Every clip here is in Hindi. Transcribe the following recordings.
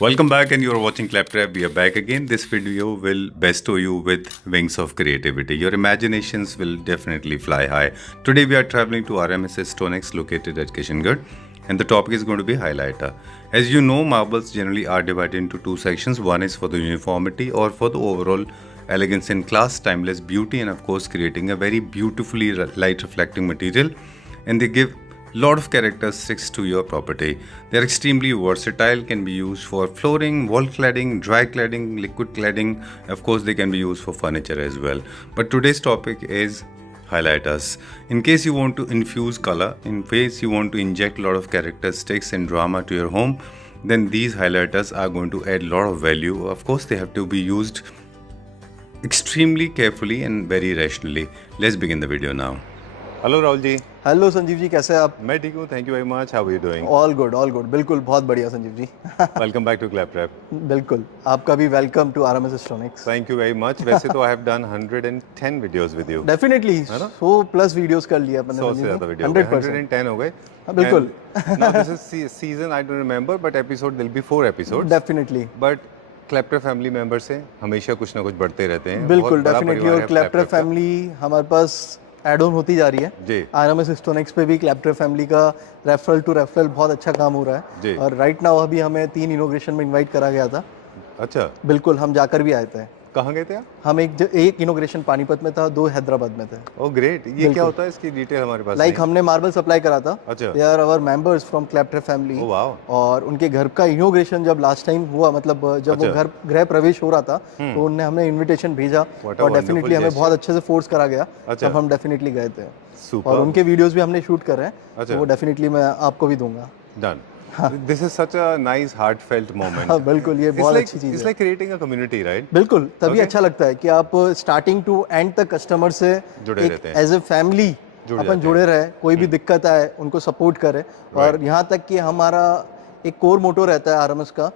Welcome back, and you are watching Claptrap. We are back again. This video will bestow you with wings of creativity. Your imaginations will definitely fly high. Today we are traveling to RMSS Stonex located at Kishangarh, and the topic is going to be highlighter. As you know, marbles generally are divided into two sections. One is for the uniformity or for the overall elegance and class, timeless beauty, and of course creating a very beautifully light reflecting material, and they give lot of characteristics to your property. They are extremely versatile, can be used for flooring, wall cladding, dry cladding, liquid cladding. Of course, they can be used for furniture as well. But today's topic is highlighters. In case you want to infuse color, in case you want to inject a lot of characteristics and drama to your home, then these highlighters are going to add a lot of value. Of course, they have to be used extremely carefully and very rationally. Let's begin the video now. Hello Rahul ji. Hello Sanjeev ji, कैसे हैं आप? मैं ठीक हूँ, thank you very much. How are you doing? All good, बिल्कुल बहुत बढ़िया Sanjeev ji. Welcome back to Claptrap. बिल्कुल, आपका भी welcome to RMS Stonics. Thank you very much. वैसे तो I have done 110 videos with you. Definitely 100 plus videos कर लिए अपन ने। 100 से ज्यादा वीडियो, 110 हो गए। बिल्कुल। Now this is season, I don't remember, but episode will be 4 episodes. Definitely. But Claptrap family members से हमेशा कुछ ना कुछ बढ़ते रहते हैं। बिल्कुल, डेफिनेटली। और क्लैपट्रैप फैमिली हमारे पास एड ऑन होती जा रही है जी। आरएमएस स्टोनिक्स पे भी क्लैपट्रैप फैमिली का रेफरल टू रेफरल बहुत अच्छा काम हो रहा है। और राइट नाउ अभी हमें 3 इनॉग्रेशन में इनवाइट करा गया था। अच्छा, बिल्कुल, हम जाकर भी आए थे। कहाँ गए थे आप? हम एक इनॉग्रेशन पानीपत में था, 2 हैदराबाद में थे। Oh great. ये क्या होता है, इसकी डिटेल हमारे पास लाइक हमने मार्बल सप्लाई करा था। अच्छा। They are our members from Claptrap family. Oh wow. और उनके घर का इनॉग्रेशन जब लास्ट टाइम हुआ, मतलब जब वो घर गृह प्रवेश हो रहा था, तो उन्हें हमने इनविटेशन भेजा और डेफिनेटली हमें बहुत अच्छे से फोर्स करा गया। तब हम डेफिनेटली गए थे। और उनके वीडियोस भी हमने शूट कर रहे हैं, तो वो डेफिनेटली मैं आपको भी दूंगा। Done. This is such a nice heartfelt moment. हाँ, बिल्कुल, ये बहुत अच्छी चीज है। It's like creating a community, right? बिल्कुल, तभी अच्छा लगता है कि आप स्टार्टिंग टू एंड तक कस्टमर से जुड़े रहते हैं, एज ए फैमिली अपन जुड़े रहे। कोई भी दिक्कत आए उनको सपोर्ट करें। और यहाँ तक कि हमारा एक कोर मोटो रहता है आरएमएस का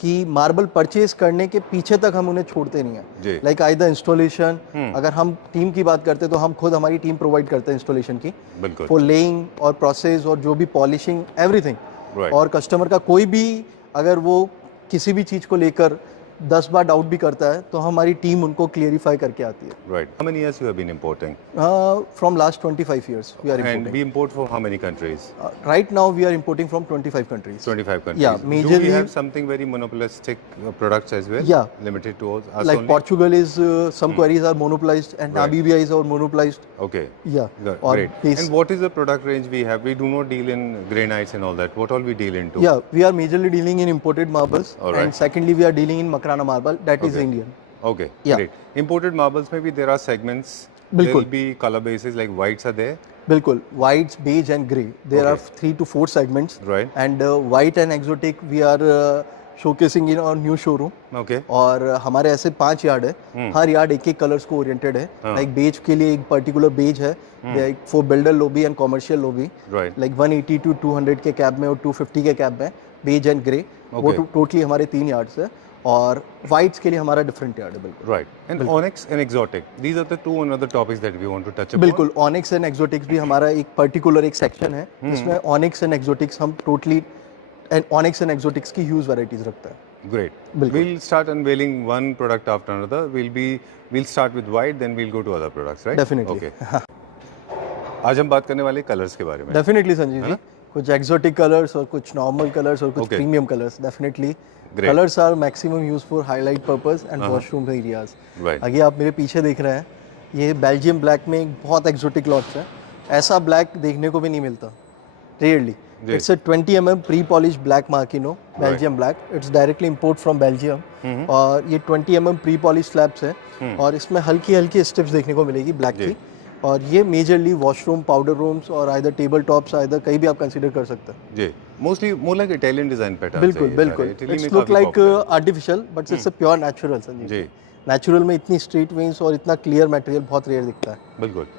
कि मार्बल परचेज करने के पीछे तक हम उन्हें छोड़ते नहीं है। लाइक आइदर इंस्टॉलेशन, अगर हम टीम की बात करते हैं तो हम खुद हमारी टीम प्रोवाइड करते हैं इंस्टॉलेशन की, फॉर लेइंग और प्रोसेस और जो भी पॉलिशिंग एवरीथिंग। और कस्टमर का कोई भी अगर वो किसी भी चीज़ को लेकर 10 बार डाउट भी करता है तो हमारी टीम उनको क्लियरिफाई करके आती है। Right. How many years you have been importing? From last 25 years we are importing. And we import from how many countries? Right now we are importing from 25 countries. 25 countries. Yeah, majorly. Do we have something very monopolistic products as well? Yeah. Limited to us Like only? Portugal is some quarries are monopolized and Namibia is our monopolized. Okay. Yeah. Great. And what is the product range we have? We do not deal in granites and all that. What all we deal into? Yeah, we are majorly dealing in imported marbles. And secondly we are dealing in Makrana marble, that is Indian. Okay. Yeah. Great. Imported marbles में भी there are segments. There will be color bases like whites are there. बिल्कुल, whites, beige and grey. There are 3 to 4 segments. Right. And white and exotic we are showcasing in our new showroom. Okay. और हमारे ऐसे 5 यार्ड है। हर यार्ड एक कलर्स को ओरिएंटेड है। लाइक बेज के लिए एक पर्टिकुलर बेज है, like for builder lobby and commercial lobby. Like 180 to 200 के कैब में और 250 के कैब में बेज एंड ग्रे। वो टोटली हमारे 3 यार्ड्स है। और वाइट्स के लिए हमारा डिफरेंट यार्ड है। बिल्कुल right. And onyx and exotic, these are the 2 another topics that we want to touch upon. बिल्कुल, ऑनिक्स एंड एक्सोटिक्स भी हमारा एक पर्टिकुलर एक सेक्शन है जिसमें ऑनिक्स एंड एक्सोटिक्स हम टोटली ऑनिक्स एंड एक्सोटिक्स की ह्यूज वैरायटीज रखता है। Great. We'll start unveiling one product after another. We'll start with white, then we'll go to other products, right? Definitely. Okay. आज हम बात करने वाले कलर्स के बारे में। Definitely संजीव जी, कुछ एक्सोटिक कलर्स और कुछ नॉर्मल कलर्स और कुछ premium colours. Definitely colours are maximum use for highlight purpose and washroom areas. आगे आप मेरे पीछे देख रहे हैं, ये बेल्जियम ब्लैक में एक बहुत एक्सोटिक लॉट्स है। ऐसा ब्लैक देखने को भी नहीं मिलता, rarely. It's a 20 mm pre-polished black Makino, Belgium black. It's directly import from Belgium. और ये 20 mm pre-polished slabs है और इसमें हल्की हल्की स्ट्रिप्स देखने को मिलेगी ब्लैक की। और ये मेजरली वॉशरूम, पाउडर रूम्स और आइदर टेबल टॉप्स, आइदर कहीं भी आप कंसीडर कर सकते हैं। जी, mostly more like Italian design pattern. बिल्कुल। It's look like artificial but it's a pure natural Sanjeev. Natural में इतनी स्ट्रेट वेन्स और इतना क्लियर मटेरियल बहुत रेयर दिखता है।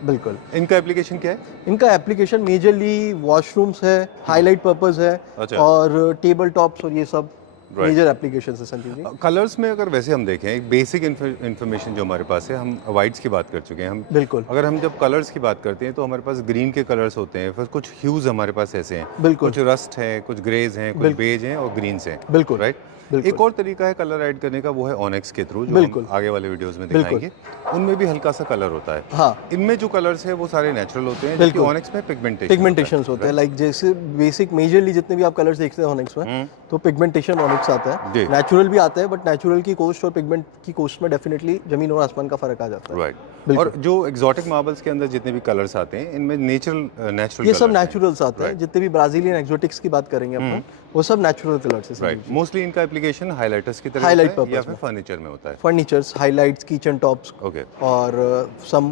बिल्कुल। इनका एप्लीकेशन क्या है? इनका एप्लीकेशन मेजरली वॉशरूम्स है, हाईलाइट पर्पस है और टेबल टॉप्स और ये सब मेजर एप्लीकेशन है संजीव जी। कलर्स में अगर वैसे हम देखें, एक बेसिक इन्फॉर्मेशन जो हमारे पास है, हम वाइट्स की बात कर चुके हैं हम। बिल्कुल। अगर हम जब कलर्स की बात करते हैं तो हमारे पास ग्रीन के कलर्स होते हैं, फिर कुछ ह्यूज हमारे पास ऐसे हैं, बिल्कुल। कुछ रस्ट है, कुछ ग्रेज हैं, कुछ बेज हैं और ग्रीन्स हैं। बिल्कुल। राइट। एक और तरीका है कलर ऐड करने का, वो है ऑनेक्स के थ्रू, जो हम आगे वाले वीडियोस में दिखाएंगे। उनमें भी हल्का सा कलर होता है। हाँ। इनमें जो कलर्स है वो सारे नेचुरल होते हैं, जबकि ऑनेक्स में पिगमेंटेशंस होते हैं। लाइक जैसे बेसिक मेजरली जितने भी आप कलर्स देखते हैं ऑनेक्स में, तो पिगमेंटेशन ऑनेक्स आता है, नेचुरल भी आता है, बट नेचुरल की कॉस्ट और पिगमेंट की कॉस्ट में डेफिनेटली जमीन और आसमान का फर्क आ जाता है। राइट। और जो एक्सोटिक मार्बल्स के अंदर जितने भी कलर्स आते हैं, इनमें नेचुरल ये सब नेचुरल्स आते हैं। जितने भी ब्राजीलियन एक्सोटिक्स की बात करेंगे अपन, वो सब नेचुरल कलर्स हैं। राइट। मोस्टली इनका एप्लीकेशन हाइलाइटर्स की तरह हाईलाइट होता है या फिर फर्नीचर में होता है। फर्नीचर्स, हाइलाइट्स, किचन टॉप्स और सम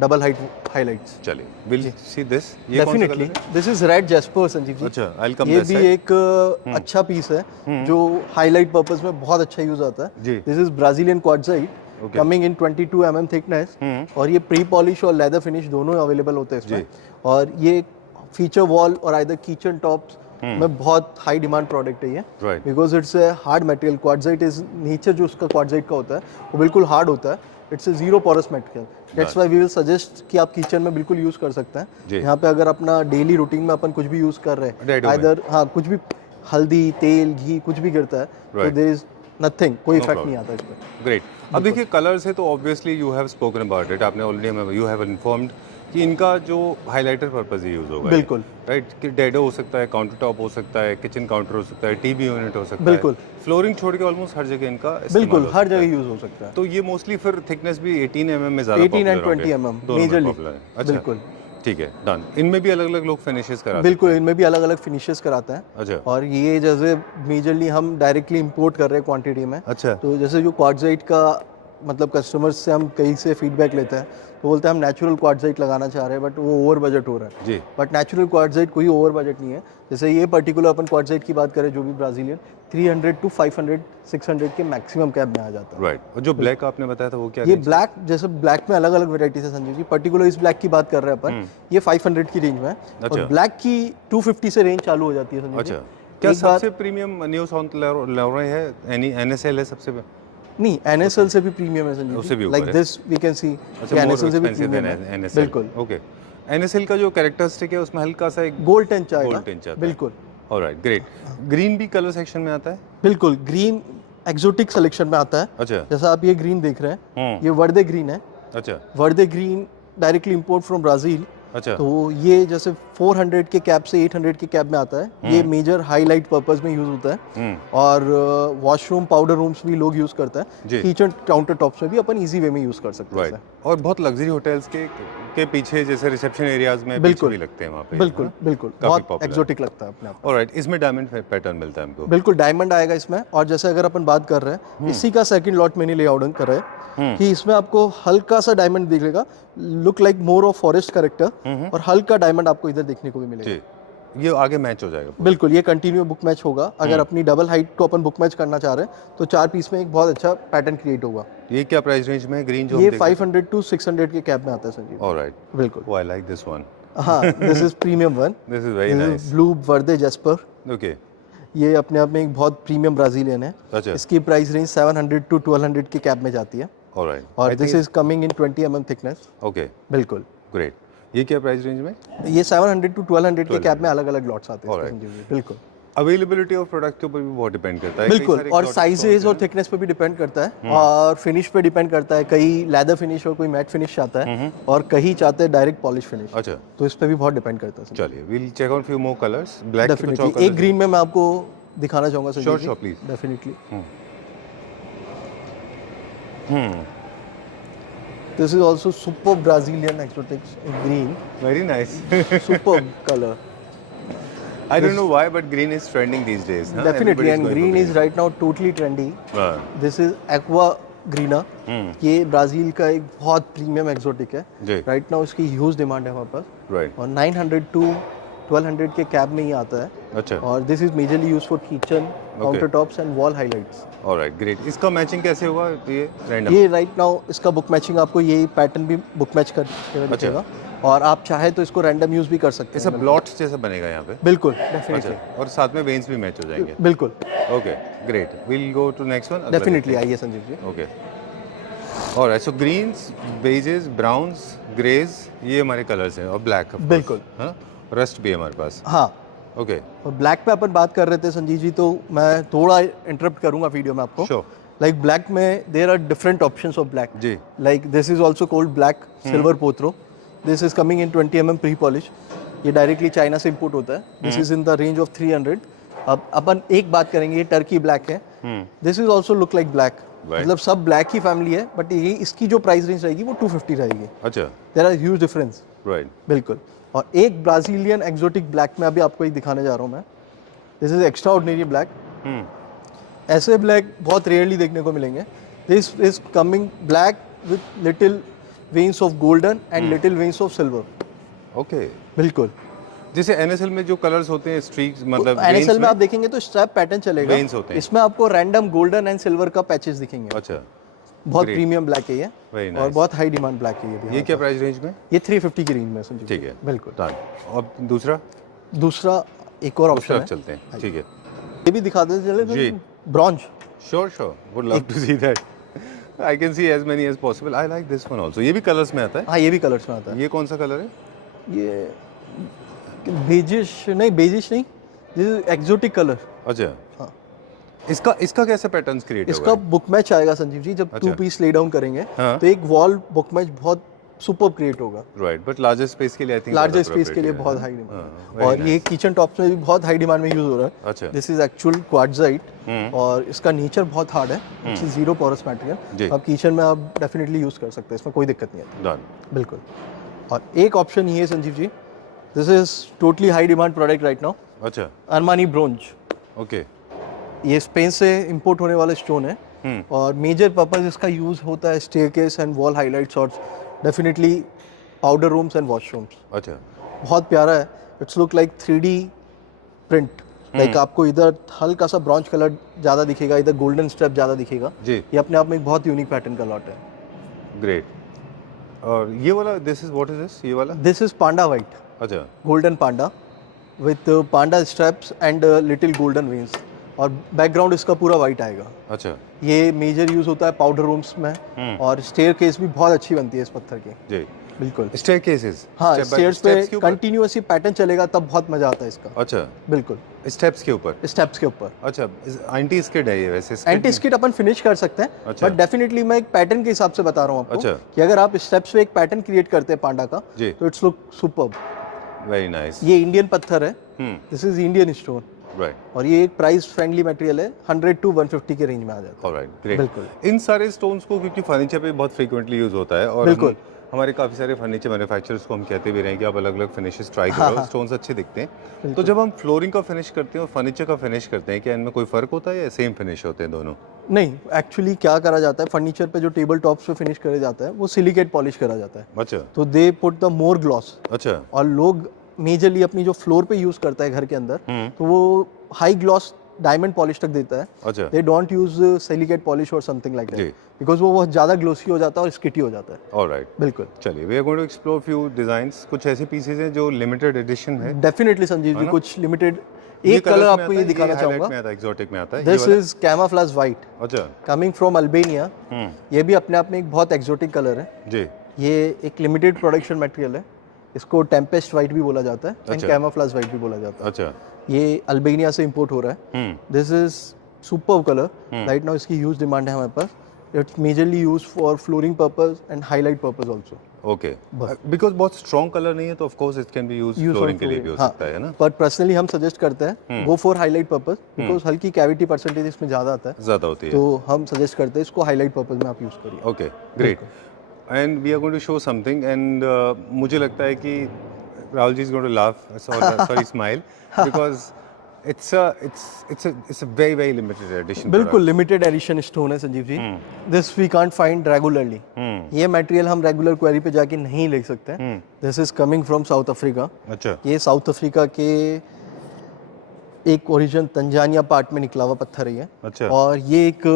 डबल हाइट हाइलाइट्स। चलिए, विल सी दिस। ये definitely this is red jasper Sanjeev ji. अच्छा, आई विल कम ये भी एक अच्छा पीस है जो हाइलाइट पर्पस में बहुत अच्छा यूज आता है। This is Brazilian quartzite, coming in 22 mm thickness, और ये प्री पॉलिश और लेदर फिनिश दोनों अवेलेबल होते हैं इसमें। और ये फीचर वॉल और आइदर किचन टॉप्स में बहुत हाई डिमांड प्रोडक्ट है ये, because it's a hard material. Quartzite is nature जो उसका क्वार्ट्जाइट का होता है वो बिल्कुल हार्ड होता है। It's a zero porous material, that's why we will suggest कि आप किचन में बिल्कुल यूज कर सकते हैं। यहाँ पे अगर अपना डेली रूटीन में अपन कुछ भी यूज कर रहे हैं, आइदर कुछ भी हल्दी, तेल, घी कुछ भी गिरता है, तो देयर इज नथिंग, कोई इफेक्ट नहीं आता इस पर। ग्रेट। अब देखिए, कलर्स है तो obviously you have spoken about it, आपने ऑलरेडी यू हैव इन्फॉर्म्ड कि इनका जो हाइलाइटर पर्पस ही यूज होगा। बिल्कुल। राइट, कि डैडो हो सकता है, काउंटर टॉप हो सकता है, किचन काउंटर हो सकता है, टीवी यूनिट हो सकता है। बिल्कुल। फ्लोरिंग छोड़ के ऑलमोस्ट हर जगह इनका बिल्कुल हर जगह यूज हो सकता है। तो ये मोस्टली फिर थिकनेस भी 18 mm में ज्यादा 18 and 20 mm मेजरली। अच्छा, बिल्कुल, ठीक है, डन। इनमें भी अलग अलग लोग फिनिशेस कराते हैं। बिल्कुल, इनमें भी अलग अलग फिनिशेस कराते हैं। अच्छा। और ये जैसे मेजरली हम डायरेक्टली इंपोर्ट कर रहे हैं क्वांटिटी में। अच्छा। तो जैसे जो क्वार्ट्जाइट का मतलब कस्टमर्स से हम कहीं से फीडबैक लेते हैं, तो बोलते हैं हम नेचुरल क्वार्ट्जाइट लगाना चाह रहे हैं, बट वो ओवर बजट हो रहा है जी। बट नेचुरल क्वार्ट्जाइट कोई ओवर बजट नहीं है। जैसे ये पर्टिकुलर अपन क्वार्ट्जाइट की बात करें, जो भी ब्राजीलियन 300 to 500 600 के मैक्सिमम कैब में आ जाता है। राइट। और जो ब्लैक आपने बताया था वो क्या? ये ब्लैक, जैसे ब्लैक में अलग अलग वेराइटीज है संजीव जी। पर्टिकुलर इस ब्लैक की बात कर रहे हैं अपन, ये 500 की रेंज में है। और ब्लैक की 250 से रेंज चालू हो जाती है संजीव जी। अच्छा, क्या सबसे प्रीमियम न्यू साउथ लॉरेन है? एनएसएल है सबसे? नहीं, एनएसएल से भी प्रीमियम है Sanjeev ji. Like this we can see NSL से भी प्रीमियम है। बिल्कुल। ओके। एनएसएल का जो कैरेक्टरिस्टिक है उसमें हल्का सा एक गोल्ड टच आएगा। गोल्ड टच आता है। बिल्कुल। Alright, great. ग्रीन भी कलर सेक्शन में आता है? बिल्कुल, ग्रीन एक्सोटिक सिलेक्शन में आता है। अच्छा। जैसा आप ये ग्रीन देख रहे हैं, ये वर्दे ग्रीन है। अच्छा। वर्दे green directly import from Brazil. अच्छा। तो ये जैसे 400 के कैप से 800 के कैप में आता है। ये मेजर हाईलाइट पर्पस में यूज होता है। और वॉशरूम, पाउडर रूम्स भी लोग यूज करते हैं। किचन काउंटर टॉप्स में भी अपन इजी वे में यूज कर सकते हैं। और बहुत लग्जरी होटल्स के पीछे जैसे रिसेप्शन एरियाज में बिल्कुल भी लगते हैं वहाँ पे। बिल्कुल बिल्कुल, बहुत एक्सोटिक लगता है अपने आप। ऑलराइट, इसमें डायमंड पैटर्न मिलता है हमको? बिल्कुल, डायमंड आएगा इसमें। और जैसे अगर अपन बात कर रहे हैं, इसी का सेकंड लॉट मैंने लेआउट कर रहे हैं कि इसमें आपको हल्का सा डायमंड दिखेगा, look like more of forest character, और हल्का डायमंड आपको इधर देखने को भी मिलेगा। ये आगे मैच हो जाएगा? बिल्कुल, ये कंटिन्यू बुक मैच होगा। अगर अपनी डबल हाइट को अपन बुक मैच करना चाह रहे हैं तो 4 पीस में एक बहुत अच्छा पैटर्न क्रिएट होगा। ये क्या प्राइस रेंज में है ग्रीन जो? ये 500 to 600 के कैप में आता है संजीव। ऑलराइट, बिल्कुल। ओह, आई लाइक दिस वन। हाँ, this is premium one. This is very nice. Blue Varde Jasper. Okay. ये अपने आप में एक बहुत प्रीमियम ब्राजीलियन है। अच्छा। इसकी प्राइस रेंज 700 to 1200 के कैप में जाती है। ऑलराइट। और this is coming in 20 mm thickness. Okay, बिल्कुल, ग्रेट। ये क्या प्राइस रेंज में? ये 700 to 1200 के कैप में अलग अलग लॉट्स आते हैं। बिल्कुल। अवेलेबिलिटी ऑफ प्रोडक्ट के ऊपर भी बहुत डिपेंड करता है। बिल्कुल, और साइजेस और थिकनेस पे भी डिपेंड करता है, और फिनिश पे डिपेंड करता है। कई लेदर फिनिश और कोई मैट फिनिश चाहता है, और कहीं चाहते हैं डायरेक्ट पॉलिश फिनिश। अच्छा। तो इस पे भी बहुत डिपेंड करता है। चलिए, we will check out few more colours. Black definitely एक ग्रीन में मैं आपको दिखाना चाहूंगा sir. Sure please. Definitely. This is also superb Brazilian exotics in green. Very nice. Superb color. I don't know why, but green is trending these days. Huh? Definitely, and green is right now totally trendy. This is aqua greener. ये ब्राजील का एक बहुत प्रीमियम एक्सोटिक है। राइट नाउ इसकी ह्यूज डिमांड है हमारे पास। राइट। और 900 to 1200 के कैब में ही आता है। अच्छा, और this is majorly use for kitchen, counter tops and wall highlights. Alright, great. इसका मैचिंग कैसे होगा ये रैंडम? ये राइट नाउ इसका बुक मैचिंग आपको यही पैटर्न भी बुक मैच कर दिखेगा, और आप चाहे तो इसको रैंडम यूज भी कर सकते ऐसा हैं। ब्लॉट्स जैसा बनेगा यहाँ पे? बिल्कुल, अच्छा, डेफिनेटली, और साथ में वेन्स भी मैच हो जाएंगे? बिल्कुल, okay, great. Will go to next one. Definitely आइए Sanjeev ji. Okay, alright. So greens, beiges, browns, greys, ये हमारे कलर्स हैं, और ब्लैक बिल्कुल, है ना, रस्ट भी है हमारे पास। हाँ। ओके, और ब्लैक पे अपन बात कर रहे थे संजीव जी, तो मैं थोड़ा इंटरप्ट करूंगा वीडियो में आपको। श्योर। लाइक ब्लैक में there are different options of black. जी। Like this is also called black silver Portoro. This is coming in 20 mm pre polish. ये डायरेक्टली चाइना से इंपोर्ट होता है। This is in the range of 300। अब अपन एक बात करेंगे, ये टर्की ब्लैक है। This is also look like black, मतलब सब ब्लैक ही फैमिली है, बट ये इसकी जो प्राइस रेंज रहेगी वो 250 रहेगी। अच्छा, there are huge difference. Right, बिल्कुल। और एक ब्राजीलियन एक्सोटिक ब्लैक में अभी आपको एक दिखाने जा रहा हूँ मैं। This is extra ordinary black. ऐसे ब्लैक बहुत रेयरली देखने को मिलेंगे। This is coming black with little veins of golden and little veins of silver. Okay. बिल्कुल, जैसे एनएसएल में जो कलर्स होते हैं स्ट्रीक्स, मतलब एनएसएल में आप देखेंगे तो स्ट्रैप पैटर्न चलेगा, वेन्स होते हैं। इसमें आपको रैंडम गोल्डन एंड सिल्वर का पैचेस दिखेंगे। अच्छा, बहुत प्रीमियम ब्लैक है ये, वेरी और नाइस। बहुत हाई डिमांड ब्लैक है ये भी। ये क्या प्राइस रेंज में? ये 350 की रेंज में संजीव। ठीक है, बिल्कुल। डन। और दूसरा एक और ऑप्शन दूसरा है, चलते हैं, ठीक है ये भी दिखा देते चले ji. Bronze. Sure, would love to see that. I can see as many as possible. I like this one also. ये भी कलर्स में आता है? हाँ, ये भी कलर्स में आता है। ये कौन सा कलर है? ये बेजिश नहीं, दिस इज एक्सोटिक कलर। अच्छा, हाँ। इसका कैसा पैटर्न्स क्रिएट होगा? इसका बुक मैच आएगा संजीव जी, जब 2 पीस ले डाउन करेंगे हाँ। तो एक वॉल बुक मैच बहुत सुपर क्रिएट होगा। राइट, बट लार्जर स्पेस के लिए आई थिंक लार्जर स्पेस के लिए बहुत हाई डिमांड, और ये किचन टॉप्स में भी बहुत हाई डिमांड में यूज हो रहा है। अच्छा, दिस इज एक्चुअल क्वार्ट्जाइट, और इसका नेचर बहुत हार्ड है, इट्स जीरो पोरस मटेरियल। आप किचन में आप डेफिनेटली यूज कर सकते हैं, इसमें कोई दिक्कत नहीं है। डन, बिल्कुल। और एक ऑप्शन ये है Sanjeev ji, this is totally high demand product right now. अच्छा, अरमानी ब्रोंज। ओके, ये स्पेन से इंपोर्ट होने वाला स्टोन है, और मेजर पर्पस इसका यूज होता है स्टेयरकेस एंड वॉल हाइलाइट्स, और definitely powder rooms and washrooms. अच्छा, बहुत प्यारा है। It's look like 3D print. Like आपको इधर हल्का सा ब्रॉन्ज कलर ज़्यादा दिखेगा, इधर गोल्डन स्टेप ज़्यादा दिखेगा जी। ये अपने आप में एक बहुत यूनिक पैटर्न का लॉट है। ग्रेट। और ये वाला, this is what is this? ये वाला? दिस इज पांडा वाइट, अच्छा, golden Panda with Panda straps and little golden veins, और बैकग्राउंड इसका पूरा वाइट आएगा। अच्छा ये मेजर यूज होता है पाउडर रूम्स में, और स्टेयर केस भी बहुत अच्छी बनती है इस पत्थर की। जी, बिल्कुल। स्टेयरकेसेस? हाँ, स्टेयर्स पे कंटिन्यूअसली पैटर्न चलेगा, तब बहुत मजा आता है इसका। अच्छा, बिल्कुल, स्टेप्स के ऊपर? स्टेप्स के ऊपर। अच्छा, एंटी स्किड है ये वैसे? एंटी स्किड अपन फिनिश कर सकते हैं, अच्छा। बट डेफिनेटली मैं एक पैटर्न के हिसाब से बता रहा हूँ आपको। अच्छा। कि अगर आप स्टेप्स पे एक पैटर्न क्रिएट करते हैं पांडा का, जी, तो it's look superb. Very nice. ये इंडियन पत्थर है, this is Indian stone, right, और ये एक प्राइस फ्रेंडली मटेरियल है, 100 to 150 के रेंज में आ जाता है। Alright, great. बिल्कुल। इन सारे स्टोन्स को, क्योंकि फर्नीचर पे बहुत फ्रीक्वेंटली यूज होता है, और बिल्कुल। हमारे काफ़ी सारे फर्नीचर मैन्युफैक्चरर्स को हम कहते भी रहे हैं कि आप अलग अलग फिनिशेस ट्राई करो, स्टोन्स अच्छे दिखते हैं। तो जब हम फ्लोरिंग का फिनिश करते हैं और फर्नीचर का फिनिश करते हैं, क्या इनमें कोई फ़र्क होता है या सेम फिनिश होते हैं दोनों? नहीं, एक्चुअली क्या करा जाता है, फर्नीचर पे जो टेबल टॉप्स पे फिनिश करा जाता है वो सिलिकेट पॉलिश करा जाता है। अच्छा, तो they put the more gloss. अच्छा, और लोग मेजरली अपनी जो फ्लोर पे यूज करता है घर के अंदर, तो वो हाई ग्लॉस डायमंड पॉलिश तक देता है। अच्छा, they don't use silicate polish और something like ji. That, because वो बहुत ज़्यादा ग्लोसी हो जाता है और स्किटी हो जाता है। ऑलराइट, बिल्कुल। चलिए, we are going to explore few designs. कुछ ऐसे पीसेस हैं जो लिमिटेड एडिशन है? डेफिनेटली संजीव जी, कुछ लिमिटेड। एक कलर आपको ये दिखाना चाहूंगा, एक्सोटिक में आता है। दिस इज कैमोफ्लेज वाइट, अच्छा, कमिंग फ्रॉम अल्बेनिया। ये भी अपने आप में एक बहुत एक्सोटिक कलर है जी। ये एक लिमिटेड प्रोडक्शन मटेरियल है, इसको टेम्पेस्ट वाइट भी बोला जाता है, एंड कैमोफ्लेज वाइट भी बोला जाता है। अच्छा, ये अल्बेनिया से इंपोर्ट हो रहा है। This is superb colour. Right now इसकी ह्यूज डिमांड है हमारे पास। It's majorly use for flooring purpose and highlight purpose also. Okay, because बहुत स्ट्रॉन्ग कलर नहीं है, तो of course it can be used flooring के लिए भी हो सकता है ना? बट पर्सनली हम सजेस्ट करते हैं go for highlight purpose, because हल्की कैविटी परसेंटेज इसमें ज़्यादा आता है, ज़्यादा होती है, तो हम सजेस्ट करते हैं इसको हाईलाइट पर्पस में आप यूज़ करिए। Okay, great. And we are going to show something, and मुझे लगता है कि Rahul ji is going to laugh, sorry smile, because it's a very limited edition। बिल्कुल लिमिटेड एडिशन स्टोन है Sanjeev ji. This we can't find regularly. ये मटेरियल हम रेगुलर क्वेरी पे जाके नहीं ले सकते हैं। This is coming from South Africa. अच्छा, ये साउथ अफ्रीका के एक ओरिजिन तंजानिया पार्ट में निकला हुआ पत्थर है ये। अच्छा। और ये एक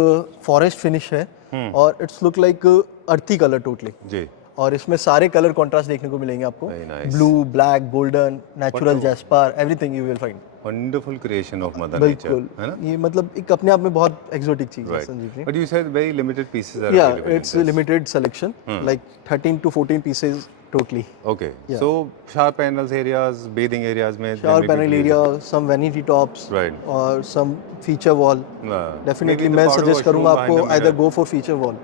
फॉरेस्ट फिनिश है और इट्स लुक लाइक अर्थी कलर टोटली जी। और इसमें सारे कलर कॉन्ट्रास्ट देखने को मिलेंगे आपको। Very nice. Blue, black, golden, natural jasper, everything you will find. Wonderful creation of mother nature, बिल्कुल, है ना? ये मतलब एक अपने आप में बहुत एक्सोटिक चीज है Right. Sanjeev ji. But you said very limited pieces are Yeah, available in it's this. limited selection, like 13 to 14 pieces totally. Okay. Yeah. So shower panels areas, bathing areas में Shower panel area, some vanity tops, Right. और some feature wall. Definitely मैं सजेस्ट करूंगा आपको either go for feature wall.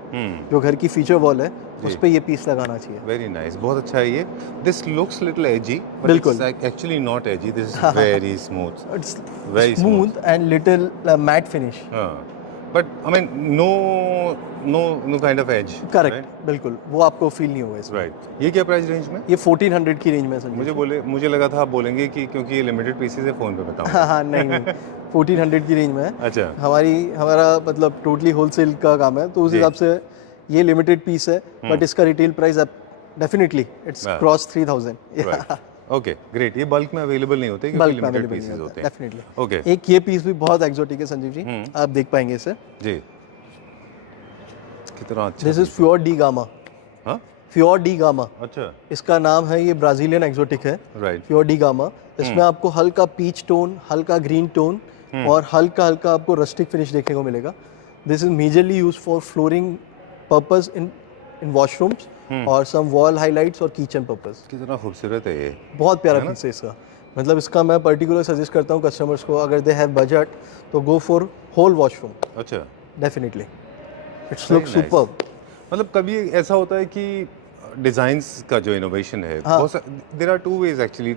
जो घर की feature wall है उस पे ये पीस लगाना चाहिए। Very nice, बहुत अच्छा है ये। This looks little edgy, but बिल्कुल। it's like actually not edgy. This is very smooth. It's Very smooth and little matte finish. But I mean no kind of edge. Correct, right? बिल्कुल वो आपको फील नहीं होगा इसमें। Right. ये क्या प्राइस रेंज में? ये 1400 की रेंज में है संजीव। मुझे लगा था आप बोलेंगे कि क्योंकि ये लिमिटेड पीसेस है फोन पे बताऊंगा। हाँ हाँ नहीं 1400 की रेंज में है। अच्छा। हमारा मतलब टोटली होलसेल का काम है तो उस हिसाब से ये लिमिटेड पीस है बट इसका retail price definitely it's cross 3000। Okay great. ये बल्क में अवेलेबल नहीं होते क्योंकि लिमिटेड पीसेस होते हैं। डेफिनेटली। ओके। एक ये पीस भी बहुत एक्सोटिक है संजीव जी, आप देख पाएंगे इसे। जी। कितना अच्छा। This is Fior di Gama. हाँ? Fior di Gama. अच्छा। इसका नाम है, ये ब्राजीलियन एक्सोटिक है। राइट। Fior di Gama. इसमें आपको हल्का पीच टोन, हल्का ग्रीन टोन और हल्का हल्का आपको रस्टिक फिनिश देखने को मिलेगा। This is majorly use for flooring purpose in washrooms और सम वॉल हाइलाइट्स और किचन पर्पस। कितना खूबसूरत है ये। बहुत प्यारा पीस है इसका। मतलब इसका मैं पर्टिकुलर सजेस्ट करता हूँ कस्टमर्स को, अगर दे हैव बजट तो गो फॉर होल वॉशरूम। अच्छा। Definitely it's look superb. मतलब कभी ऐसा होता है कि डिजाइन्स का जो इनोवेशन है, there are two ways actually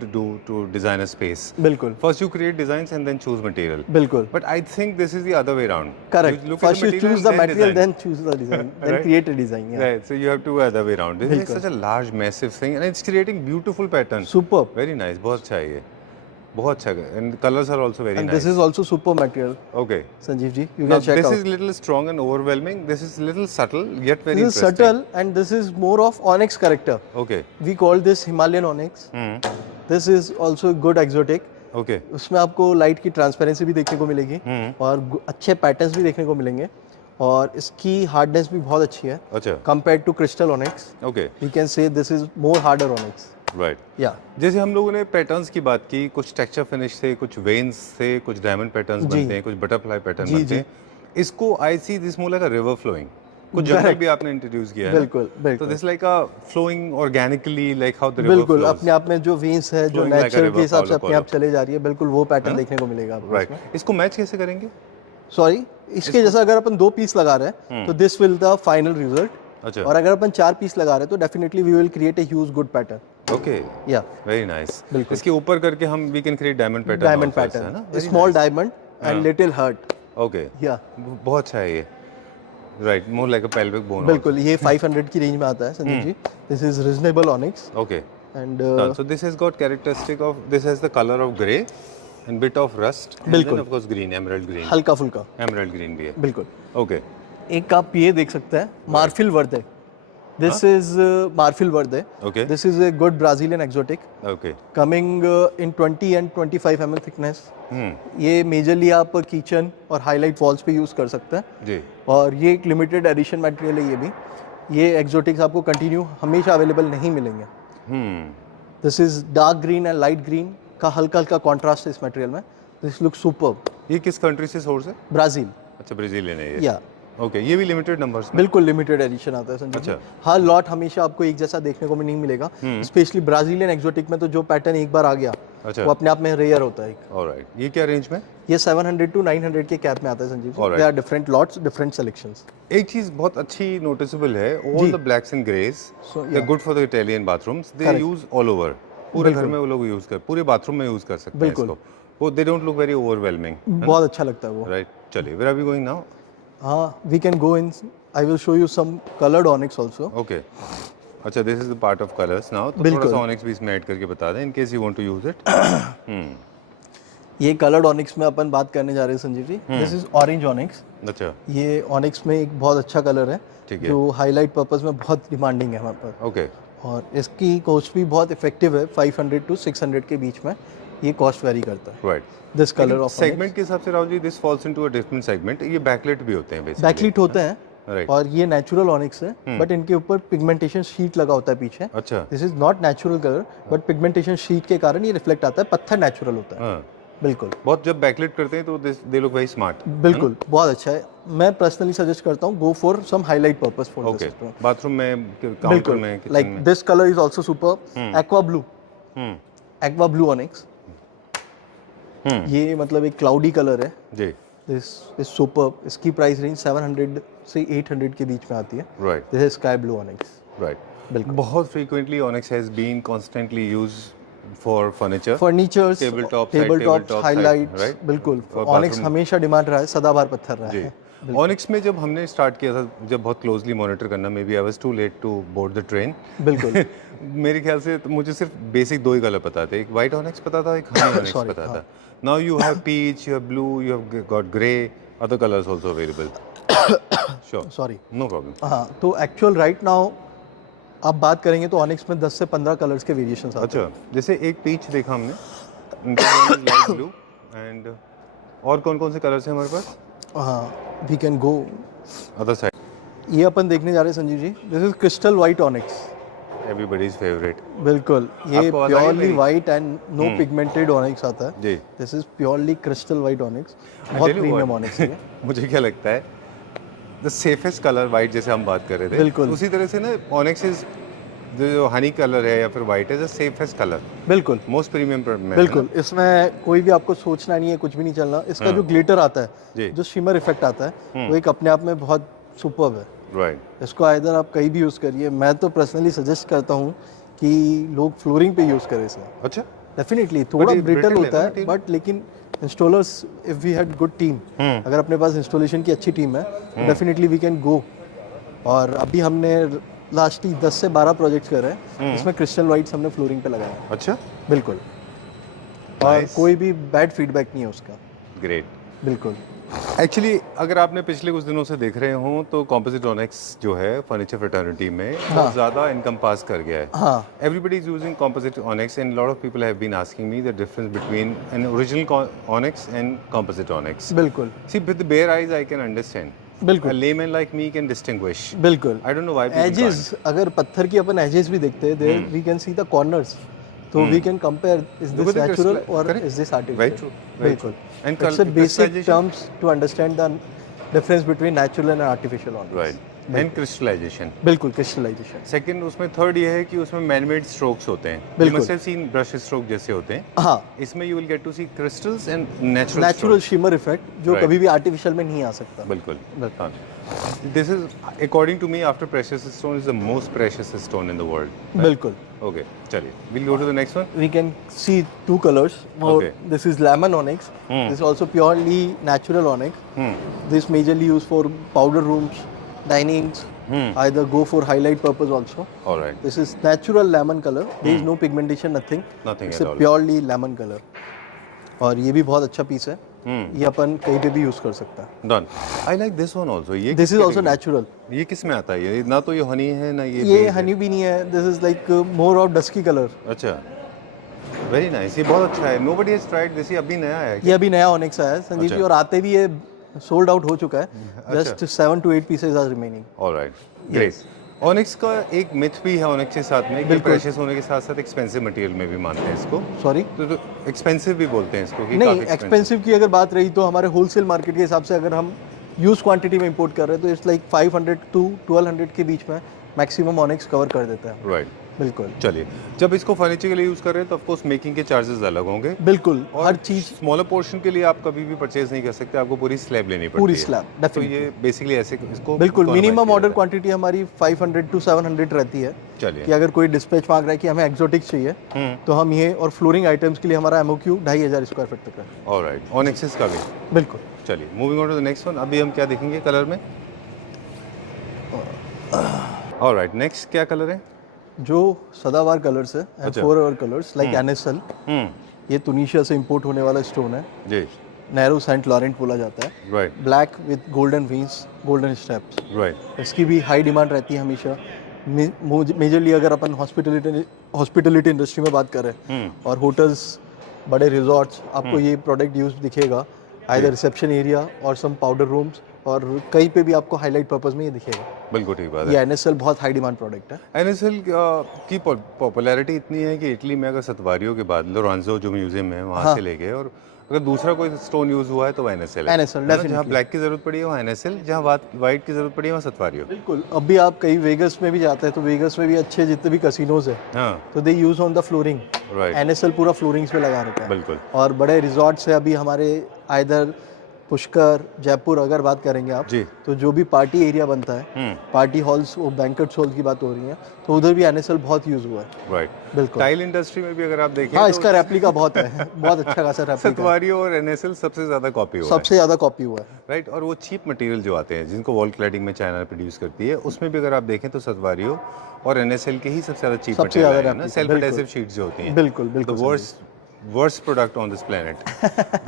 to design a space. बिल्कुल। First you create designs and then choose material. बिल्कुल। But I think this is the other way around. Correct. First you choose the material, then choose the design, then create a design. Yeah. Right. So you have to other way around. This is such a large, massive thing, and it's creating beautiful patterns. Superb. Very nice. बहुत अच्छा है ये। बहुत अच्छा है। And colors are also very And nice. this is also super material. Okay. Sanjeev ji, you Now can check this out. is little strong and overwhelming. This is little subtle yet very This is interesting. subtle and this is more of onyx character. Okay. We call this Himalayan onyx. This is also good exotic. Okay. उसमें आपको लाइट की ट्रांसपेरेंसी भी देखने को मिलेगी और अच्छे पैटर्न्स भी देखने को मिलेंगे और इसकी हार्डनेस भी बहुत अच्छी है अच्छा। Compare to crystal onyx. Okay. We can say this is more harder onyx. Right. या जैसे हम लोगों ने पैटर्न्स की बात की, कुछ टेक्सचर फिनिश थे, कुछ वेन्स थे, कुछ डायमंड पैटर्न्स बनते हैं, कुछ बटरफ्लाई पैटर्न बनते हैं। इसको I see this more like a river flowing. कुछ जंगल भी आपने इंट्रोड्यूस किया है। बिल्कुल बिल्कुल। तो this like a flowing organically like how the river बिल्कुल फ्लोज। अपने आप में जो वेन्स है जो Flowing like a nature river, के हिसाब से follow, अपने आप चले जा रही है, बिल्कुल वो पैटर्न देखने को मिलेगा आपको। राइट। इसको मैच कैसे करेंगे? सॉरी, इसके जैसा अगर अपन 2 पीस लगा रहे हैं तो this will the final result. अच्छा। और अगर अपन 4 पीस लगा रहे हैं तो definitely we will create a huge good pattern. Okay. Yeah very nice. बिल्कुल। इसके ऊपर करके हम we can create diamond pattern. Diamond pattern, small diamond and little heart. Okay. Yeah बहुत अच्छा है ये। Right, more like a pelvic bone. बिल्कुल। ये 500 की रेंज में आता है Sanjeev ji. This is reasonable onyx okay. And so this has got characteristic of, this has the color of grey and bit of rust and बिल्कुल। then of course green, emerald green। हल्का फुल्का emerald green भी है। बिल्कुल। ओके। एक आप ये देख सकते हैं मार्फिल वर्दे। This is मार्फिल Varde. Okay. This is a good Brazilian exotic okay. Coming in 20 and 25 mm thickness. ये मेजरली आप किचन और हाईलाइट वॉल्स पे यूज कर सकते हैं जी। और ये एक लिमिटेड एडिशन मटेरियल है। ये भी, ये एक्सोटिक्स आपको कंटिन्यू हमेशा अवेलेबल नहीं मिलेंगे। This is dark green and light green का हल्का हल्का कॉन्ट्रास्ट है इस मटेरियल में। This look superb. ये किस कंट्री से सोर्स है? ब्राजील। अच्छा, ब्राजीलियन है ये। या ओके। ये भी लिमिटेड नंबर्स में? बिल्कुल लिमिटेड एडिशन आता है संजीव जी। हर लॉट हमेशा आपको एक जैसा देखने को भी नहीं मिलेगा। स्पेशली ब्राजीलियन एक्सोटिक में तो जो पैटर्न एक बार आ गया अच्छा। वो अपने आप में रेयर होता है। ऑलराइट। ये क्या रेंज में? ये 700 टू 900 के कैप में आता है Sanjeev ji. Alright. They are different lots, different selections. एक चीज बहुत अच्छी नोटिसेबल है, all the blacks and greys they are good for the Italian bathrooms. They use all over, पूरे घर में वो लोग यूज कर, पूरे बाथरूम में यूज कर सकते हैं इसको। वो they don't look very overwhelming. बहुत अच्छा लगता है वो। राइट। चलिए, where are we going now? हाँ, we can go in, I will show you some coloured onyx also. Okay. अच्छा, this is the part of colours now. तो थोड़ा सा ऑनिक्स भी इसमें ऐड करके बता दें in case you want to use it. ये कलर्ड ऑनिक्स में अपन बात करने जा रहे हैं Sanjeev ji. This is orange onyx. अच्छा। ये ऑनिक्स में एक बहुत अच्छा कलर है ठीक है। जो हाईलाइट पर्पस में बहुत डिमांडिंग है हमारे पास। ओके। और इसकी कॉस्ट भी बहुत इफेक्टिव है, 500 टू 600 के बीच में ये कॉस्ट वेरी करता है। Right. This colour of segment के हिसाब से Rahul ji this falls into a different segment. ये बैकलाइट भी होते हैं बेसिकली। बैकलिट होते हैं राइट। और ये नेचुरल ऑनिक्स है बट इनके ऊपर पिगमेंटेशन शीट लगा होता है पीछे। अच्छा। This is not natural colour but pigmentation sheet के कारण ये रिफ्लेक्ट आता है। पत्थर नेचुरल होता है। हाँ। बिल्कुल। बहुत जब बैकलाइट करते हैं तो दे लुक वेरी स्मार्ट। बिल्कुल बहुत अच्छा है। मैं पर्सनली सजेस्ट करता हूँ go for some highlight purpose for okay. Bathroom में, काउंटर में, किचन लाइक में। This colour is also super. Aqua blue. Aqua blue onyx. ये मतलब एक क्लाउडी कलर है जी। This is super. इसकी प्राइस रेंज 700 से 800 के बीच में आती है। Right. This is sky blue onyx. Right. बिल्कुल। बहुत frequently onyx has been constantly used for furniture, furnitures, table top, top, highlights. Right. बिल्कुल। और ऑनिक्स bathroom- हमेशा डिमांड रहा है, सदाबहार पत्थर रहा जी। है। ऑनिक्स में जब हमने स्टार्ट किया था, जब बहुत क्लोजली मॉनिटर करना, maybe I was too late to board the train. बिल्कुल। मेरे ख्याल से तो मुझे सिर्फ बेसिक दो ही कलर पता थे, एक वाइट ऑनिक्स पता था, एक हनी ऑनिक्स Sorry, पता था। Now you have peach, you have blue, you have got grey, other colours also available. Sure, sorry. No problem. हाँ, तो एक्चुअल राइट नाउ आप बात करेंगे तो ऑनिक्स में 10 से 15 कलर्स के वेरिएशंस आते हैं। अच्छा, जैसे एक पीच देखा हमने, लाइट ब्लू, एंड और कौन कौन से कलर्स हैं हमारे पास? हाँ, we can go other side. ये अपन देखने जा रहे हैं Sanjeev ji. This is crystal white onyx. Everybody's favourite. बिल्कुल। ये आपको आवाज़ आ रही है प्योरली मेरी? White and no pigmented onyx आता है। जी। This is purely crystal white onyx. बहुत tell you premium what, onyx है। मुझे क्या लगता है, द सेफेस्ट कलर वाइट, जैसे हम बात कर रहे थे, बिल्कुल। उसी तरह से ना ऑनिक्स इज जो हनी कलर है या फिर वाइट है, द सेफेस्ट कलर, बिल्कुल। मोस्ट प्रीमियम में। बिल्कुल। इसमें कोई भी आपको सोचना नहीं है, कुछ भी नहीं चलना। इसका जो ग्लिटर आता जी। है, जो शिमर इफेक्ट आता है, वो एक अपने आप में बहुत सुपर्ब है। राइट। इसको आइदर आप कहीं भी यूज़ करिए। मैं तो पर्सनली सजेस्ट करता हूँ कि लोग फ्लोरिंग पे यूज़ करें इसे। अच्छा। डेफिनेटली थोड़ा ये ब्रिटल brittle है होता ना है material? बट लेकिन installers, if we had good team, अगर अपने पास इंस्टॉलेशन की अच्छी टीम है तो डेफिनेटली वी कैन गो। और अभी हमने लास्ट 10 से 12 प्रोजेक्ट्स कर रहे हैं, इसमें क्रिस्टल वाइट्स हमने फ्लोरिंग पे लगाया है। अच्छा, बिल्कुल। और Nice. कोई भी बैड फीडबैक नहीं है उसका। ग्रेट। बिल्कुल। एक्चुअली अगर आपने पिछले कुछ दिनों से देख रहे हो तो कॉम्पोजिट ऑनिक्स जो है फर्नीचर फ्रेटर्निटी में बहुत ज़्यादा इनकम पास कर गया है। हाँ। Everybody is using composite onyx and a lot of people have been asking me the difference between an original onyx and composite onyx. बिल्कुल। See, with the bare eyes I can understand. A बिल्कुल। layman like me can distinguish. बिल्कुल। I don't know why people edges, अगर पत्थर की अपन एजेस भी देखते हैं, there we can see the corners, तो we can compare is Look this at the natural crystal- और correct? Is this Very artificial. true, very बिल्कुल। true. And it's a basic crystallization? Terms to understand the difference between natural and artificial onyx. Right. And crystallization. बिल्कुल। क्रिस्टलाइजेशन। सेकंड, उसमें थर्ड ये है कि उसमें मैनमेड स्ट्रोक्स होते हैं। You बिल्कुल। must have seen brush stroke जैसे होते हैं। हाँ, इसमें you will get to see crystals and natural natural shimmer effect जो Right. कभी भी आर्टिफिशियल में नहीं आ सकता। बिल्कुल। बिल्कुल। This is according to me after precious stone is the most precious stone in the world. बिल्कुल। ओके, चलिए will go to the next one. We can see two colors. Okay. This is lemon onyx. This is also purely natural onyx. This majorly used for powder rooms, dinings. Either go for highlight purpose also. Alright, This is natural lemon color. There is no pigmentation, nothing. Nothing It's at a all. purely lemon color. और ये भी बहुत अच्छा पीस है। ये अपन कहीं पे भी यूज कर सकता है। Done. I like this one also. ये दिस इज ऑल्सो नेचुरल। ये किस में आता है? ये ना तो ये हनी है ना ये ये beige है। हनी भी नहीं है। This is like more of dusky colour. अच्छा, वेरी नाइस। ये बहुत अच्छा है। Nobody has tried this. ये अभी नया है ये अभी नया ऑनिक्स आया है संजीव जी, अच्छा। और आते भी ये सोल्ड आउट हो चुका है। Just 7 to 8 pieces are remaining. Alright, great. Onyx का एक मिथ भी है ऑनिक्स के साथ में कि प्रेशियस होने के साथ साथ एक्सपेंसिव मटेरियल में भी मानते हैं इसको। सॉरी, तो एक्सपेंसिव भी बोलते हैं इसको कि नहीं, काफी एक्सपेंसिव की अगर बात रही तो हमारे होलसेल मार्केट के हिसाब से अगर हम यूज क्वांटिटी में इंपोर्ट कर रहे हैं तो इट्स लाइक 500 to 1200 के बीच में मैक्सिमम ऑनिक्स कवर कर देता है। राइट। बिल्कुल। चलिए, जब इसको फर्नीचर के लिए यूज कर रहे हैं तो ऑफ कोर्स मेकिंग के चार्जेस अलग होंगे। बिल्कुल। और हर चीज स्मॉलर पोर्शन के लिए आप कभी भी परचेज नहीं कर सकते, आपको पूरी स्लैब लेनी पड़ती है। पूरी slab, तो definitely। ये बेसिकली ऐसे इसको बिल्कुल economize मिनिमम किया ऑर्डर जाता है। क्वांटिटी हमारी 500 to 700 रहती है। चलिए। कि अगर कोई डिस्पैच मांग रहा है कि हमें एक्सोटिक चाहिए तो हम ये, और फ्लोरिंग आइटम्स के लिए हमारा एमओक्यू 2500 स्क्वायर फीट तक है। ऑलराइट, ऑनिक्स का भी। बिल्कुल। चलिए, moving on to the next one. अभी हम क्या देखेंगे कलर में? ऑलराइट, नेक्स्ट क्या कलर है? जो सदाबहार कलर्स है, अच्छा। फॉरएवर कलर्स लाइक एनएसएल, ये तुनिशिया से इंपोर्ट होने वाला स्टोन है। जी। नैरो सेंट लॉरेंट बोला जाता है। Right, black with golden wheels, golden steps. Right. इसकी भी हाई डिमांड रहती है हमेशा। मेजरली अगर अपन हॉस्पिटलिटी इंडस्ट्री में बात करें और होटल्स बड़े रिजॉर्ट्स आपको ये प्रोडक्ट यूज दिखेगा, आइदर रिसेप्शन एरिया और सम पाउडर रूम्स, और कहीं पे भी आपको हाईलाइट पर्पस में ये दिखेगा। बिल्कुल ठीक बात है। ये एनएसएल बहुत हाई डिमांड प्रोडक्ट है। एनएसएल की पॉपुलैरिटी इतनी है कि इटली में अगर सतवारियों के बाद लोरेंजो जो म्यूजियम है वहाँ से लेके, और अगर दूसरा कोई स्टोन यूज हुआ है तो वो एनएसएल है। एनएसएल जहाँ डेफिनेटली। ब्लैक की जरूरत पड़ी है वहाँ एनएसएल, जहाँ वाइट की जरूरत पड़ी है वहाँ सतवारियो। बिल्कुल। अब भी आप कहीं वेगस में भी जाते हैं तो वेगस में भी अच्छे जितने भी कसिनोज है हाँ तो they use on the flooring, right, NSL पूरा फ्लोरिंग्स पे लगा रहता है। बिल्कुल। और बड़े रिजॉर्ट्स है अभी हमारे, आइदर पुष्कर, जयपुर अगर बात करेंगे आप, जी। तो जो भी पार्टी एरिया बनता है, पार्टी हॉल्स, वो बैंक्वेट हॉल की बात हो रही है, तो उधर भी एनएसएल बहुत यूज हुआ है। राइट। बिल्कुल। टाइल इंडस्ट्री में भी अगर आप देखें हाँ, तो इसका रेप्लिका बहुत है, बहुत अच्छा खासा रेप्लिका, सतवारियो और एनएसएल सबसे ज्यादा कॉपी हुआ है। सबसे ज्यादा कॉपी हुआ है। राइट। और वो चीप मटेरियल जो आते हैं जिनको वॉल क्लैडिंग में चाइना प्रोड्यूस करती है, उसमें भी अगर आप देखें तो सतवारियो और एनएसएल के ही सबसे ज्यादा चीप सबसे मटेरियल ज्यादा है ना, सेल्फ एडेसिव शीट्स जो होती हैं। बिल्कुल बिल्कुल। Worst product on this planet.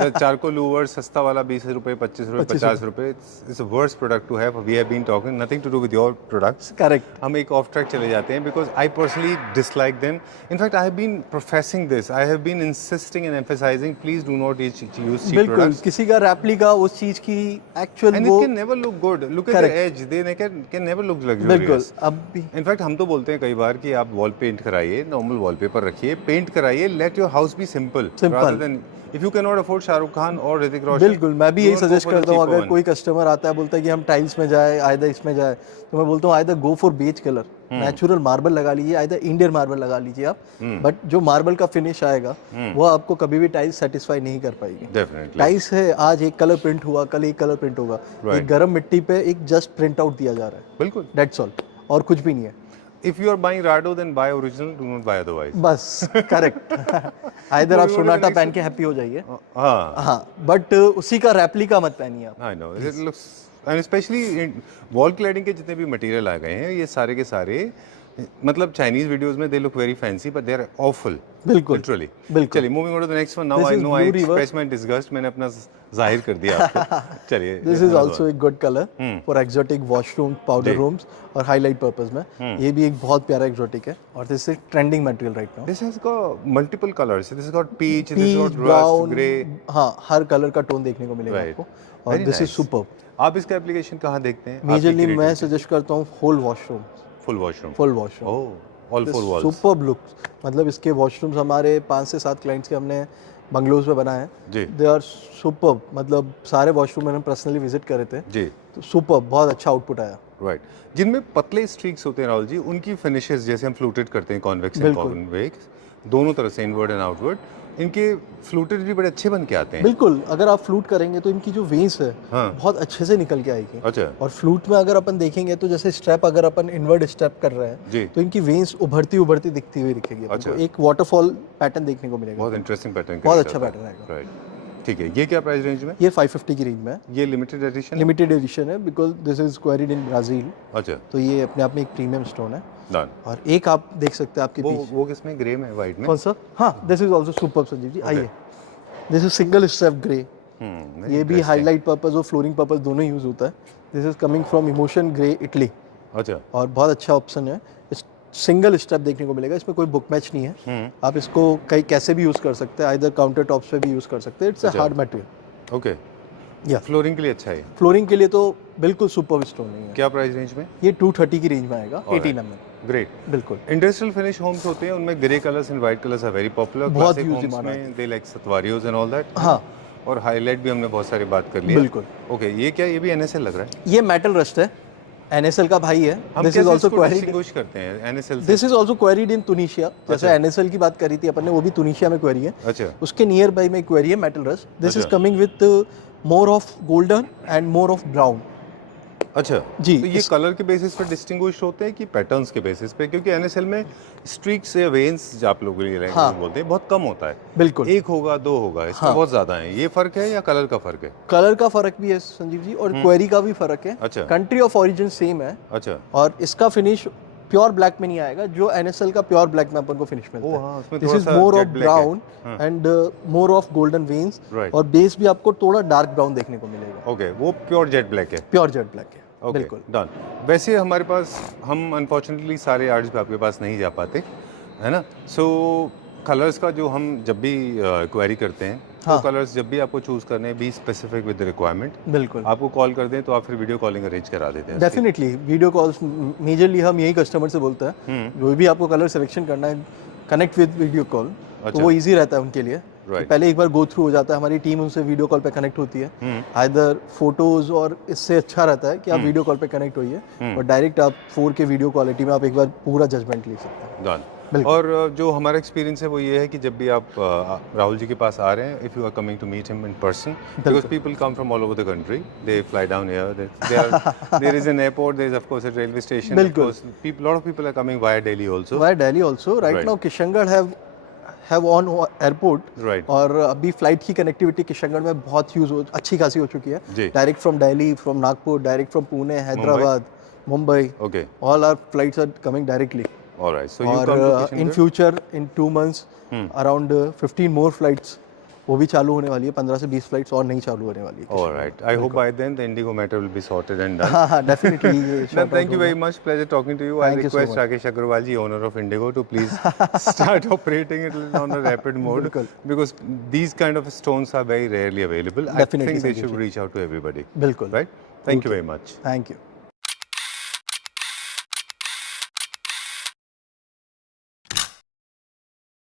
The charcoal louvre सस्ता वाला 20 रुपए, 25 रुपए, 50 रुपए, it's a worst product to have. We have been talking nothing to do with your products. Correct. हम एक ऑफ ट्रैक चले जाते हैं because I personally dislike them. In fact I have been professing this, I have been insisting and emphasising, please do not use cheap बिल्कुल, प्रोडक्ट्स। किसी का रेप्लिका उस चीज की एक्चुअल And वो it can never look good. Look at the edge. They can never look बिल्कुल। luxurious. अब भी इनफैक्ट हम तो बोलते हैं कई बार कि आप वॉल पेंट कराइए, नॉर्मल वॉलपेपर रखिए, पेंट कराइए, let your house be simple rather than if you can not afford Shahrukh Khan और ऋतिक रोशन। बिल्कुल, मैं भी यही सजेस्ट करता हूँ, अगर कोई कस्टमर आता है बोलता है कि हम टाइल्स में जाए, आइदर इसमें जाए, तो मैं बोलता हूँ either go for beige colour, natural marble लगा लीजिए, आइदर इंडियन मार्बल लगा लीजिए आप, बट जो मार्बल का फिनिश आएगा वो आपको कभी भी टाइल्स सेटिस्फाई नहीं कर पाएगी। डेफिनेटली। टाइल्स है, आज एक कलर प्रिंट हुआ, कल एक कलर प्रिंट होगा, एक गर्म मिट्टी पे एक जस्ट प्रिंट आउट दिया जा रहा है, बिल्कुल, दैट्स ऑल, और कुछ भी नहीं है। If you are buying Rado, then buy original, do not buy otherwise. बस करेक्ट। आइदर आप सोनाटा पहन के हैप्पी हो जाइए, हाँ हाँ, बट उसी का रेप्लिका मत पहनिए आप। I know it looks, and especially wall cladding के जितने भी मटेरियल आ गए हैं ये सारे के सारे, मतलब चाइनीज वीडियोस में they look very fancy but they are awful. बिल्कुल लिटरली। बिल्कुल। चलिए moving on to the next one. Now I know I express my disgust, मैंने अपना जाहिर कर दिया आपको। चलिए, दिस इज आल्सो एक good colour for exotic washroom, powder rooms और हाईलाइट पर्पस में। ये भी एक बहुत प्यारा एक्सोटिक है और this is trending material right now. This has got multiple colours, this has got peach, this has got brown, rust, grey, हाँ, हर कलर का टोन देखने को मिलेगा आपको, और दिस इज सुपर्ब। आप इसका एप्लीकेशन कहाँ देखते हैं? मेजरली मैं सजेस्ट करता हूँ whole washroom, full washroom, full washroom, oh all four walls, superb look. मतलब इसके वॉशरूम्स हमारे 5 से 7 क्लाइंट्स के हमने बंगलोज में बनाए हैं जी, दे आर सुपर्ब। मतलब सारे वॉशरूम मैंने पर्सनली विजिट करे थे जी, तो सुपर्ब, बहुत अच्छा आउटपुट आया। राइट। जिनमें पतले स्ट्रीक्स होते हैं राहुल जी, उनकी फिनिशेस जैसे हम फ्लूटेड करते हैं, कॉन्वेक्स एंड कॉन्वेक्स दोनों तरह से, इनवर्ड एंड आउटवर्ड, इनके फ्लूटेड भी बड़े अच्छे बन के आते हैं। बिल्कुल, अगर आप फ्लूट करेंगे तो इनकी जो वेन्स है हाँ। बहुत अच्छे से निकल के आएगी। अच्छा और फ्लूट में अगर अपन देखेंगे तो जैसे स्टेप अगर अपन इनवर्ड स्टेप कर रहे हैं जी, तो इनकी वेन्स उभरती उभरती दिखती हुई दिखेगी अपन अच्छा। को, एक वाटरफॉल पैटर्न देखने को मिलेगा। बहुत इंटरेस्टिंग पैटर्न, बहुत अच्छा पैटर्न आएगा। राइट, ठीक है। ये क्या प्राइस रेंज में? ये 550 की रेंज में है, ये लिमिटेड एडिशन, लिमिटेड एडिशन है because this is quarried in Brazil, अच्छा तो ये अपने आप में एक प्रीमियम स्टोन है। डन। और एक आप देख सकते हैं आपके पीछे, वो किसमें, ग्रे में, वाइट में? कौन सा? हाँ, this is also superb Sanjeev ji, आइए। This is single step grey, ये भी हाईलाइट पर्पस और फ्लोरिंग पर्पस दोनों यूज होता है। This is coming from emotion grey Italy, अच्छा, और बहुत अच्छा ऑप्शन है। सिंगल स्टेप देखने को मिलेगा, इसमें कोई बुक मैच नहीं है, आप इसको कहीं कैसे भी यूज कर सकते हैं, आइदर काउंटर टॉप्स पे भी यूज कर सकते हैं। It's a hard material. Okay, या फ्लोरिंग के लिए अच्छा है। फ्लोरिंग के लिए तो बिल्कुल सुपर स्टोन नहीं है। क्या प्राइस रेंज में? ये 230 की रेंज में आएगा, 18 mm। ग्रेट। बिल्कुल, इंडस्ट्रियल फिनिश होम्स होते हैं, उनमें grey colours and white colours are very popular. बहुत क्लासिक use होम्स demand में दे लाइक सतवारियोज एंड ऑल दैट। हाँ, और हाईलाइट भी हमने बहुत सारी बात कर ली है। बिल्कुल। ओके, ये क्या, ये भी एनएसएल लग रहा है? ये मेटल रस्ट है, एनएसएल का भाई है। हम दिस कैसे इज आल्सो इसको क्वेरीड, डिस्टिंग्विश करते हैं एनएसएल से? दिस इज आल्सो क्वेरीड इन तुनिशिया। जैसे एनएसएल की बात करी थी अपन ने, वो भी तुनिशिया में क्वेरी है, अच्छा, उसके नियर बाई में क्वेरी है metal rust. This is coming with more of golden and more of brown. अच्छा जी, तो ये कलर के बेसिस पे डिस्टिंग्विश होते हैं कि पैटर्न्स के बेसिस पे? क्योंकि एनएसएल में स्ट्रीक्स या वेन्स जो आप लोग बोलते हैं बहुत कम होता है। बिल्कुल, एक होगा, दो होगा, इसमें बहुत ज्यादा है। ये फर्क है या कलर का फर्क है? कलर का फर्क भी है संजीव जी, और क्वेरी का भी फर्क है। अच्छा, कंट्री ऑफ ओरिजिन सेम है, अच्छा, और इसका फिनिश प्योर ब्लैक में नहीं आएगा, जो एनएसएल का प्योर ब्लैक में अपन को फिनिश मिलता है। हाँ, उसमें दिस थोड़ा इज सा मोर ऑफ jet black है। Brown and more of golden veins, Right. और बेस भी आपको थोड़ा डार्क ब्राउन देखने को मिलेगा। ओके, वो प्योर जेट ब्लैक है। प्योर जेट ब्लैक है, ओके, बिल्कुल। डन। वैसे हमारे पास, हम अनफॉर्चुनेटली सारे आर्ट्स पे आपके पास नहीं जा पाते, है ना? सो कलर्स का जो हम जब भी क्वेरी करते हैं हाँ। तो कलर्स जब भी आपको चूज करने हैं, be specific with the requirement, बिल्कुल आपको कॉल कर दें तो आप फिर वीडियो कॉलिंग अरेंज करा देते हैं। डेफिनेटली वीडियो कॉल्स मेजरली हम यही कस्टमर से बोलते हैं, जो भी आपको कलर सिलेक्शन करना है कनेक्ट विद वीडियो कॉल, तो वो इजी रहता है उनके लिए। तो पहले एक बार गो थ्रू हो जाता है, हमारी टीम उनसे वीडियो कॉल पे कनेक्ट होती है। आइदर फोटोज, और इससे अच्छा रहता है कि आप वीडियो कॉल पे कनेक्ट होइए और डायरेक्ट आप 4K वीडियो क्वालिटी में आप एक बार पूरा जजमेंट ले सकते हैं। और जो हमारा एक्सपीरियंस है वो ये है कि जब भी आप राहुल जी के पास आ रहे हैं, if you are coming to meet him in person, because people come from all over the country, they fly down here, there is an airport, there is of course a railway station, बिल्कुल, lot of people are coming via Delhi also, right now Kishangarh have on airport, right, और अभी फ्लाइट की कनेक्टिविटी किशनगढ़ में बहुत अच्छी खासी हो चुकी है। Direct from Delhi, from Nagpur, direct from Pune, Hyderabad, Mumbai, okay, all our flights are coming directly. Alright, so you come to in future in 2 months around 15 more flights वो भी चालू होने वाली है, 15 से 20 फ्लाइट्स और नहीं चालू होने वाली है। Alright, I hope by then the IndiGo matter will be sorted and done. हाँ, definitely. Thank you very much, pleasure talking to you. I request Rakesh Agarwal ji, owner of IndiGo, to please start operating it on a rapid mode, because these kind of stones are very rarely available. I think they should reach out to everybody. बिल्कुल, right? Thank you very much. Thank you.